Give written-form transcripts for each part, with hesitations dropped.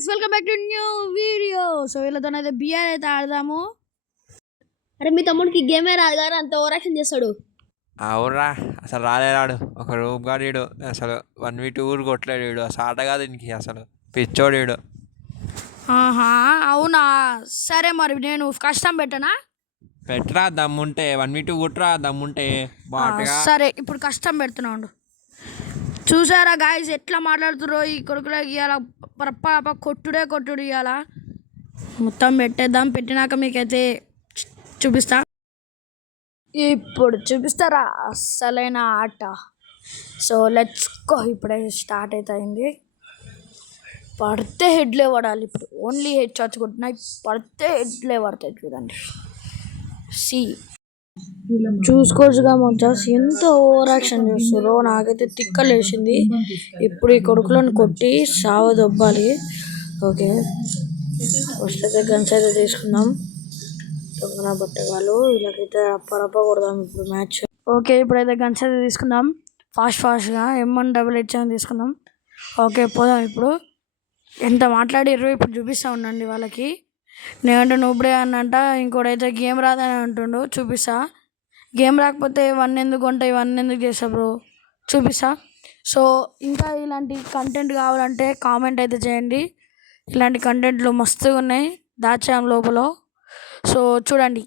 Guys welcome back to new video. So వీళ్ళతోనైతే BR అయితే ఆడదాము. అరే మీ తమ్ముడికి గేమే రాదు కానీ అంత ఓవర్ యాక్షన్ చేస్తాడు. అవురా అసలు రాడు ఒక రూమ్ గాడు అసలు 1v2 కూడా కొట్టలేడు అసలు ఆట కాదు ఇంక అసలు పిచ్చోడు. ఆహా అవునా, సరే మరి నేను కష్టం పెట్టనా? పెట్టరా దమ్ముంటే 1v2 కొట్టరా దమ్ముంటే బాగా. సరే ఇప్పుడు కష్టం పెడుతున్నాడు. చూసారా గాయస్ ఎట్లా మాట్లాడుతురో ఈ కొడుకులకి. ఇవాళ పరప్ప కొట్టుడు ఇవాళ మొత్తం పెట్టేద్దాం. పెట్టినాక మీకైతే చూపిస్తా. ఇప్పుడు చూపిస్తారా అసలైన ఆట. So let's go. ఇప్పుడే స్టార్ట్ అవుతుంది. పడితే హెడ్లే పడాలి. ఇప్పుడు ఓన్లీ హెడ్ షాట్స్ కొట్టినాయి, పడితే హెడ్లే పడతాయి. చూడండి చూసుకోవచ్చుగా మంచాస్ ఎంత ఓవర్ యాక్షన్ చేస్తారో. నాకైతే తిక్కలేసింది. ఇప్పుడు ఈ కొడుకులను కొట్టి సావ దొబ్బాలి. ఓకే ఫస్ట్ అయితే గన్స్ అయితే తీసుకుందాం. దొంగన బట్టగాలు వీళ్ళకైతే అప్పరప్ప కొడదాం ఇప్పుడు మ్యాచ్. ఓకే ఇప్పుడైతే గన్స్ అయితే తీసుకుందాం ఫాస్ట్గా. M188 తీసుకుందాం. ఓకే పోదాం. ఇప్పుడు ఎంత మాట్లాడిర్రు ఇప్పుడు చూపిస్తూ ఉండండి వాళ్ళకి. నేనంటే నువ్వుడే అన్నంట, ఇంకోటైతే గేమ్ రాదని అంటుండు. చూపిస్తా. గేమ్ రాకపోతే ఇవన్నీ ఎందుకు ఉంటాయి, ఇవన్నీ ఎందుకు చేస్తా బ్రో చూపిస్తా. సో ఇంకా ఇలాంటి కంటెంట్ కావాలంటే కామెంట్ అయితే చేయండి. ఇలాంటి కంటెంట్లు మస్తుగా ఉన్నాయి దాచాం లోపల. సో చూడండి.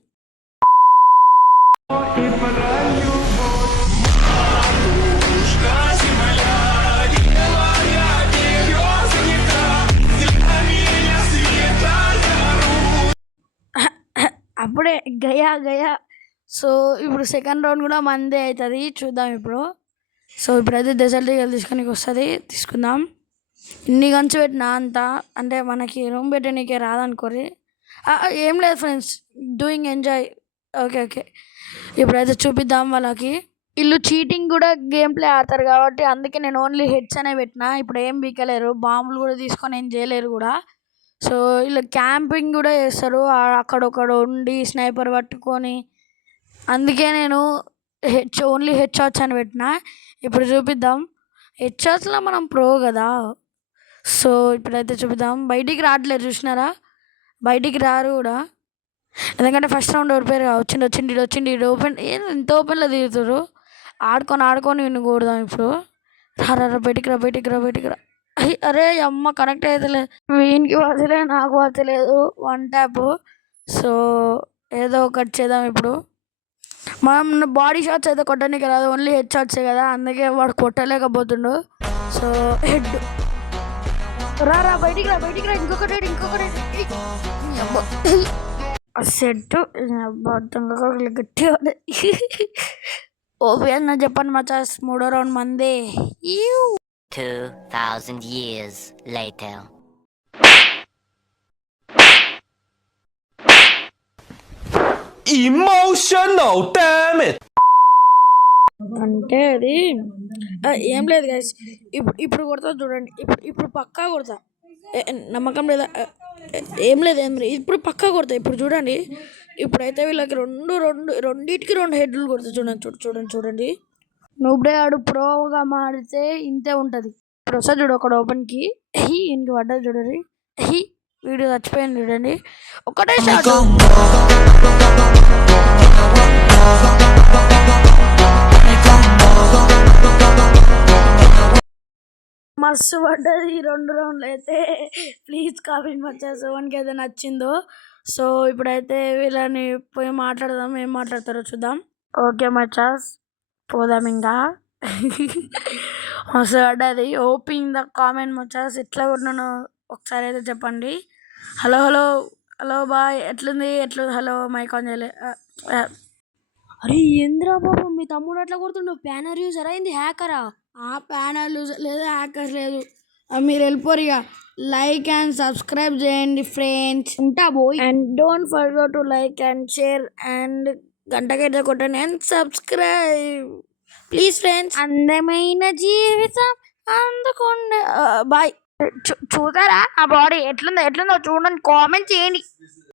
అప్పుడే గయా. సో ఇప్పుడు సెకండ్ రౌండ్ కూడా మందే అవుతుంది. చూద్దాం ఇప్పుడు. సో ఇప్పుడైతే డెజర్ట్ ఈగల్ తీసుకొని వస్తుంది, తీసుకుందాం. ఇన్ని గన్స్ పెట్టినా అంత అంటే మనకి రూమ్ పెట్టనీకే రాదనుకోరి. ఏం లేదు ఫ్రెండ్స్, డూయింగ్ ఎంజాయ్. ఓకే ఇప్పుడైతే చూపిద్దాం వాళ్ళకి. వీళ్ళు చీటింగ్ కూడా గేమ్ ప్లే ఆడతారు కాబట్టి అందుకే నేను ఓన్లీ హెడ్స్ అనే పెట్టినా. ఇప్పుడు ఏం బీకలేరు, బాంబులు కూడా తీసుకొని ఏం చేయలేరు కూడా. సో వీళ్ళు క్యాంపింగ్ కూడా చేస్తారు అక్కడొక్కడ ఉండి స్నైపర్ పట్టుకొని. అందుకే నేను ఓన్లీ హెడ్ షాట్స్ అని పెట్టిన. ఇప్పుడు చూపిద్దాం. హెడ్ షాట్స్లో మనం ప్రో కదా. సో ఇప్పుడైతే చూపిద్దాం. బయటికి రావట్లేదు చూసినారా, బయటికి రారు కూడా. ఎందుకంటే ఫస్ట్ రౌండ్ ఓడిపోయారు. వచ్చింది ఓపెన్. ఇంత ఓపెన్లో దిగుతారు. ఆడుకొని విన్ను కూడదాం ఇప్పుడు. రా బయటికి రా. అరే అమ్మ కనెక్ట్ అవుతలేదు. వీనికి పడతలేదు, నాకు పడతలేదు. 1 ట్యాప్. సో ఏదో ఒకటి చేద్దాం ఇప్పుడు. మనం బాడీ షాట్స్ అయితే కొట్టడానికి రాదు, ఓన్లీ హెడ్ షాట్సే కదా. అందుకే వాడు కొట్టలేకపోతుండు. సో హెడ్ రా బయటికి రా. ఇంకొకటి సెట్ గట్టిగా ఓపీ అన్న చెప్పండి మచాస్. 3వ రౌండ్ మందే. 2000 years later. Emotional damn it. అంటే అది ఏం లేదు గైస్. ఇప్పుడు కొడతా చూడండి. ఇప్పుడు పక్కా కొడతా. నమ్మకం లేదా? ఏం లేదు ఇప్పుడు పక్కా కొడతా. ఇప్పుడు చూడండి. ఇప్పుడైతే వీళ్ళకి రెండింటికి 2 హెడ్లు కొడతా. చూడండి. నువ్వుడే ఆడు ప్రోగా మాడితే ఇంతే ఉంటుంది. ఇప్పుడు వస్తా చూడు ఒకడు ఓపెన్కి. ఇంక పడ్డది చూడండి. వీడియో చచ్చిపోయింది చూడండి. ఒకటే షాట్. మస్తు పడ్డది ఈ 2 రౌండ్లు అయితే. ప్లీజ్ కామెంట్ మచ్చాస్ ఎవరికి అయితే నచ్చిందో. సో ఇప్పుడైతే వీళ్ళని పోయి మాట్లాడదాం, ఏం మాట్లాడతారో చూద్దాం. ఓకే మచ్చాస్ పోదాం ఇంకా. మస్తు పడ్డది. ఓపెన్ ద కామెంట్ మచ్చాస్. ఎట్లా కొట్టినానో ఒకసారి అయితే చెప్పండి. హలో బాయ్ ఎట్లుంది హలో మైక్ ఆన్ చేయలే. అరే ఏంద్రా బాబు మీ తమ్ముడు ఎట్లా కొడుతుండు? ప్యానర్ యూజర్ అయింది హ్యాకరా? ప్యానర్ యూజర్ లేదు, హ్యాకర్ లేదు. మీరు వెళ్ళిపోరు ఇక. లైక్ అండ్ సబ్స్క్రైబ్ చేయండి ఫ్రెండ్స్. ఉంటా పోయి. And don't forget to like and share and గంటకైతే కొట్టండి అండ్ సబ్స్క్రైబ్ ప్లీజ్ ఫ్రెండ్స్. అందమైన జీవితం అందుకోండి. బాయ్. చూసారా ఆ బాడీ ఎట్లుందో చూడండి, కామెంట్ చేయండి.